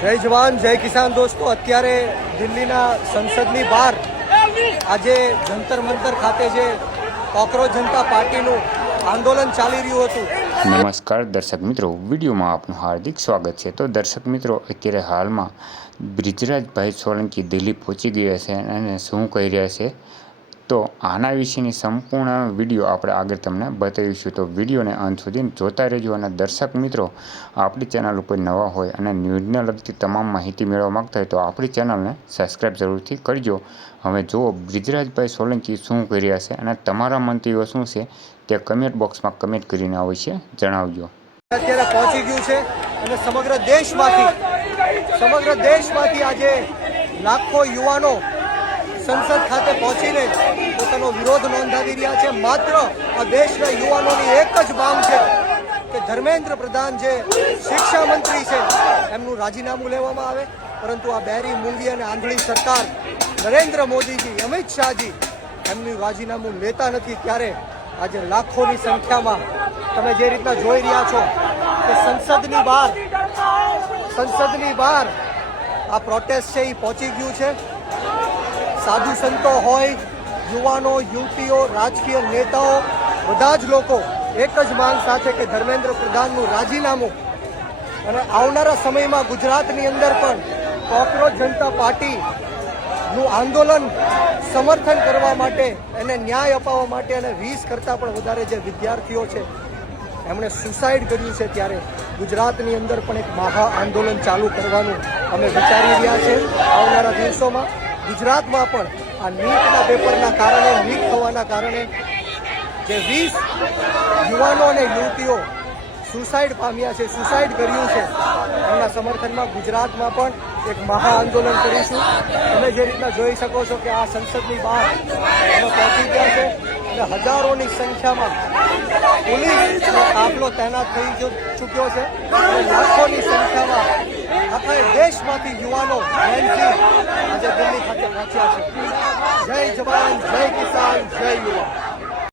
જય જવાન જય કિસાન દોસ્તો, અત્યારે દિલ્હીના સંસદની બહાર આજે જંતર મંતર ખાતે જે કોકરોચ જનતા પાર્ટીનું આંદોલન ચાલી રહ્યું હતું. નમસ્કાર દર્શક મિત્રો, વિડીયોમાં આપનું હાર્દિક સ્વાગત છે. તો દર્શક મિત્રો, અત્યારે હાલમાં બ્રિજરાજભાઈ સોલંકી દિલ્હી પહોંચી ગયા છે અને શું કહી રહ્યા છે તો આના વિશેની સંપૂર્ણ વિડીયો આપણે આગળ તમને બતાવીશું. તો વિડીયોને અંત સુધી જોતા રહેજો. અને દર્શક મિત્રો, આપણી ચેનલ ઉપર નવા હોય અને ન્યૂઝને લગતી તમામ માહિતી મેળવવા માગતા હોય તો આપણી ચેનલને સબસ્ક્રાઈબ જરૂરથી કરજો. હવે જુઓ બ્રિજરાજભાઈ સોલંકી શું કરી રહ્યા છે અને તમારા મંતવ્યો શું છે તે કમેન્ટ બોક્સમાં કમેન્ટ કરીને અવશ્ય જણાવજો. અત્યારે પહોંચી ગયું છે અને સમગ્ર દેશમાંથી આજે લાખો યુવાનો સંસદ ખાતે પહોંચીને પોતાનો વિરોધ નોંધાવી રહ્યા છે. માત્ર આ દેશના યુવાનોની એક જ માંગ છે કે ધર્મેન્દ્ર પ્રધાન જે શિક્ષા મંત્રી છે એમનું રાજીનામું લેવામાં આવે. પરંતુ આ બેરી મૂંગી અને આંધળી સરકાર નરેન્દ્ર મોદીજી, અમિત શાહજી એમનું રાજીનામું લેતા નથી. ત્યારે આજે લાખોની સંખ્યામાં તમે જે રીતના જોઈ રહ્યા છો કે સંસદની બહાર આ પ્રોટેસ્ટ છે એ પહોંચી ગયું છે. સાધુ સંતો હોય, યુવાનો, યુવતીઓ, રાજકીય નેતાઓ, બધા જ લોકો એક જ માંગ સાથે કે ધર્મેન્દ્ર પ્રધાનનું રાજીનામું. અને આવનારા સમયમાં ગુજરાતની અંદર પણ કોકરોચ જનતા પાર્ટીનું આંદોલન સમર્થન કરવા માટે, એને ન્યાય અપાવવા માટે અને 20 કરતાં પણ વધારે જે વિદ્યાર્થીઓ છે એમણે સુસાઇડ કર્યું છે, ત્યારે ગુજરાતની અંદર પણ એક મહા આંદોલન ચાલુ કરવાનું અમે વિચારી રહ્યા છે. આવનારા દિવસોમાં ગુજરાતમાં પણ આ નીટના પેપરના કારણે, લીક થવાના કારણે જે 20 યુવાનો અને યુવતીઓ સુસાઇડ પામ્યા છે, સુસાઇડ કર્યું છે, એમના સમર્થનમાં ગુજરાતમાં પણ એક મહા આંદોલન કરીશું. તમે જે રીતના જોઈ શકો છો કે આ સંસદની બહાર અમે પહોંચી ગયા છે અને હજારોની સંખ્યામાં પોલીસનો કાફલો તૈનાત થઈ ચૂક્યો છે અને લાખોની સંખ્યામાં આખા દેશમાંથી યુવાનો આજે દિલ્હી ખાતે પહોંચ્યા છે. જય જવાન, જય કિસાન, જય યુવા.